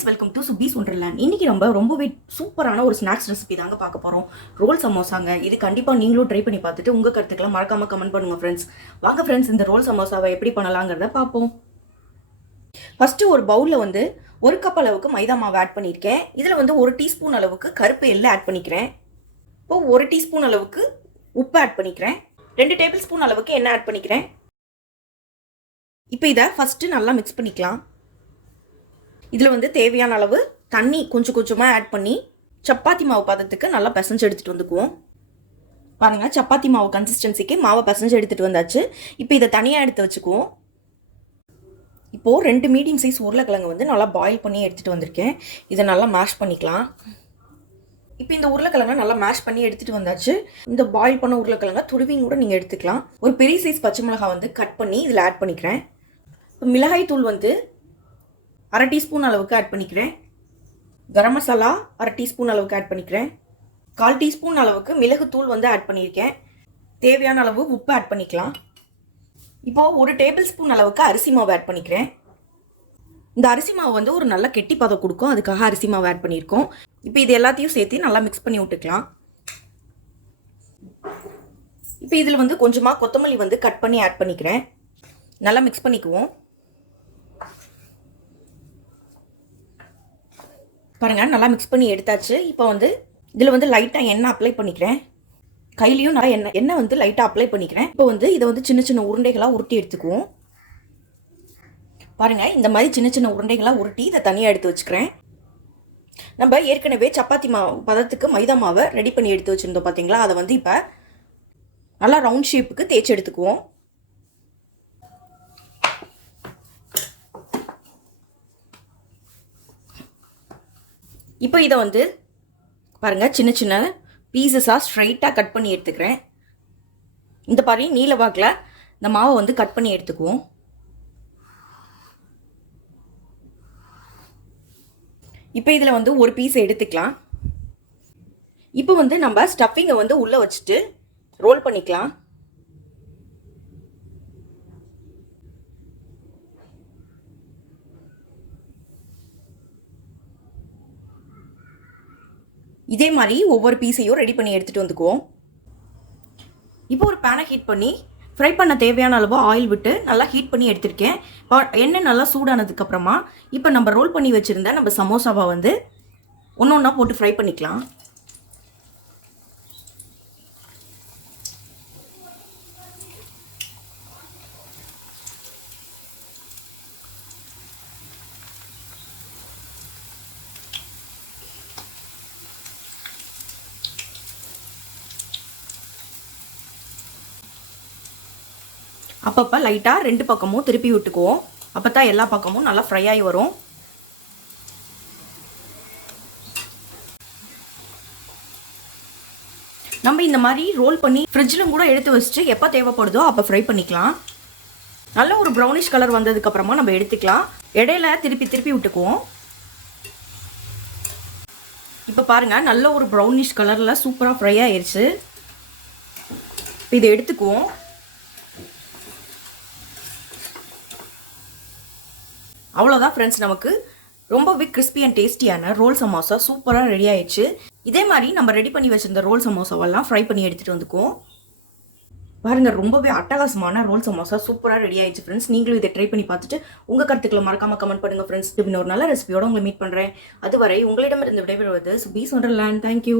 Friends welcome to Subi's wonderland இன்னைக்கு நம்ம ரொம்பவே சூப்பரான ஒரு ஸ்நாக்ஸ் ரெசிபி தாங்க பார்க்க போகிறோம் ரோல் சமோசாங்க. இது கண்டிப்பாக நீங்களும் ட்ரை பண்ணி பார்த்துட்டு உங்கள் கருத்துக்கெல்லாம் மறக்காமல் கமெண்ட் பண்ணுங்கள் ஃப்ரெண்ட்ஸ் வாங்க ஃப்ரெண்ட்ஸ் இந்த ரோல் சமோசாவை எப்படி பண்ணலாங்கிறத பார்ப்போம். ஃபஸ்ட்டு ஒரு பவுலில் வந்து ஒரு கப் அளவுக்கு மைதா மாவு ஆட் பண்ணியிருக்கேன். இதில் வந்து ஒரு டீஸ்பூன் அளவுக்கு கருப்பு எள்ளு ஆட் பண்ணிக்கிறேன். இப்போ ஒரு டீஸ்பூன் அளவுக்கு உப்பு ஆட் பண்ணிக்கிறேன். ரெண்டு டேபிள் ஸ்பூன் அளவுக்கு எண்ணெய் ஆட் பண்ணிக்கிறேன். இப்போ இதை ஃபஸ்ட்டு நல்லா மிக்ஸ் பண்ணிக்கலாம். இதில் வந்து தேவையான அளவு தண்ணி கொஞ்சம் கொஞ்சமாக ஆட் பண்ணி சப்பாத்தி மாவு பதத்துக்கு நல்லா பிசைஞ்சு எடுத்துகிட்டு வந்துக்குவோம். பாருங்கள் சப்பாத்தி மாவு கன்சிஸ்டன்சிக்கு மாவை பிசைஞ்சு எடுத்துகிட்டு வந்தாச்சு. இப்போ இதை தனியாக எடுத்து வச்சுக்குவோம். இப்போது ரெண்டு மீடியம் சைஸ் உருளைக்கிழங்கு வந்து நல்லா பாயில் பண்ணி எடுத்துகிட்டு வந்திருக்கேன். இதை நல்லா மேஷ் பண்ணிக்கலாம். இப்போ இந்த உருளைக்கிழங்கை நல்லா மேஷ் பண்ணி எடுத்துகிட்டு வந்தாச்சு. இந்த பாயில் பண்ண உருளைக்கிழங்கை துருவியும் கூட நீங்கள் எடுத்துக்கலாம். ஒரு பெரிய சைஸ் பச்சை மிளகாய் வந்து கட் பண்ணி இதில் ஆட் பண்ணிக்கிறேன். இப்போ மிளகாய் தூள் வந்து அரை டீஸ்பூன் அளவுக்கு ஆட் பண்ணிக்கிறேன். கரம் மசாலா அரை டீஸ்பூன் அளவுக்கு ஆட் பண்ணிக்கிறேன். கால் டீஸ்பூன் அளவுக்கு மிளகுத்தூள் வந்து ஆட் பண்ணியிருக்கேன். தேவையான அளவு உப்பு ஆட் பண்ணிக்கலாம். இப்போது ஒரு டேபிள் ஸ்பூன் அளவுக்கு அரிசி மாவு ஆட் பண்ணிக்கிறேன். இந்த அரிசி மாவு வந்து ஒரு நல்ல கெட்டி பதம் கொடுக்கும். அதுக்காக அரிசி மாவு ஆட் பண்ணியிருக்கோம். இப்போ இது எல்லாத்தையும் சேர்த்து நல்லா மிக்ஸ் பண்ணி விட்டுக்கலாம். இப்போ இதில் வந்து கொஞ்சமாக கொத்தமல்லி வந்து கட் பண்ணி ஆட் பண்ணிக்கிறேன். நல்லா மிக்ஸ் பண்ணிக்குவோம். பாருங்கள் நல்லா மிக்ஸ் பண்ணி எடுத்தாச்சு. இப்போ வந்து இதில் வந்து லைட்டாக எண்ணெய் அப்ளை பண்ணிக்கிறேன். கையிலையும் நல்லா எண்ணெய் எண்ணெய் வந்து லைட்டாக அப்ளை பண்ணிக்கிறேன். இப்போ வந்து இதை வந்து சின்ன சின்ன உருண்டைகளாக உருட்டி எடுத்துக்குவோம். பாருங்கள் இந்த மாதிரி சின்ன சின்ன உருண்டைகளாக உருட்டி இதை தனியாக எடுத்து வச்சுக்கிறேன். நம்ம ஏற்கனவே சப்பாத்தி மாவு பதத்துக்கு மைதா மாவை ரெடி பண்ணி எடுத்து வச்சுருந்தோம் பார்த்தீங்களா அதை வந்து இப்போ நல்லா ரவுண்ட் ஷேப்புக்கு தேய்ச்சி எடுத்துக்குவோம். இப்போ இதை வந்து பாருங்கள் சின்ன சின்ன பீசஸாக ஸ்ட்ரைட்டாக கட் பண்ணி எடுத்துக்கிறேன். இந்த மாதிரி நீல வாக்கில் இந்த மாவை வந்து கட் பண்ணி எடுத்துக்குவோம். இப்போ இதில் வந்து ஒரு பீஸ் எடுத்துக்கலாம். இப்போ வந்து நம்ம ஸ்டஃபிங்கை வந்து உள்ளே வச்சுட்டு ரோல் பண்ணிக்கலாம். இதே மாதிரி ஒவ்வொரு பீஸையும் ரெடி பண்ணி எடுத்துகிட்டு வந்துக்குவோம். இப்போ ஒரு பேனை ஹீட் பண்ணி ஃப்ரை பண்ண தேவையான அளவு ஆயில் விட்டு நல்லா ஹீட் பண்ணி எடுத்திருக்கேன். எண்ணெய் நல்லா சூடானதுக்கப்புறமா இப்போ நம்ம ரோல் பண்ணி வச்சுருந்த நம்ம சமோசாவை வந்து ஒன்று ஒன்றா போட்டு ஃப்ரை பண்ணிக்கலாம். அப்பப்போ லைட்டாக ரெண்டு பக்கமும் திருப்பி விட்டுக்குவோம். அப்போ தான் எல்லா பக்கமும் நல்லா ஃப்ரை ஆகி வரும். நம்ம இந்த மாதிரி ரோல் பண்ணி ஃப்ரிட்ஜிலும் கூட எடுத்து வச்சுட்டு எப்போ தேவைப்படுதோ அப்போ ஃப்ரை பண்ணிக்கலாம். நல்ல ஒரு ப்ரௌனிஷ் கலர் வந்ததுக்கப்புறமா நம்ம எடுத்துக்கலாம். இடையில திருப்பி திருப்பி விட்டுக்குவோம். இப்போ பாருங்கள் நல்ல ஒரு ப்ரௌனிஷ் கலரில் சூப்பராக ஃப்ரை ஆயிடுச்சு இதை எடுத்துக்குவோம். அவ்வளோதான் ஃப்ரெண்ட்ஸ் நமக்கு ரொம்பவே கிறிஸ்பி அண்ட் டேஸ்டியான ரோல் சமோசா சூப்பராக ரெடி ஆயிடுச்சு. இதே மாதிரி நம்ம ரெடி பண்ணி வச்சிருந்த ரோல் சமோசாவெல்லாம் ஃப்ரை பண்ணி எடுத்துகிட்டு வந்துக்குவோம். பாருங்கள் ரொம்பவே அட்டகாசமான ரோல் சமோசா சூப்பராக ரெடி ஆயிடுச்சு ஃப்ரெண்ட்ஸ் நீங்களும் இதை ட்ரை பண்ணி பார்த்துட்டு உங்கள் கருத்துக்களை மறக்காமல் கமெண்ட் பண்ணுங்கள் ஃப்ரெண்ட்ஸ் இன்னொரு நல்ல ரெசிபியோட உங்களை மீட் பண்ணுறேன் அதுவரை உங்களிடமிருந்து விடைபெறுவது சுபீஸ் ஒண்டர்லேண்ட் தேங்க்யூ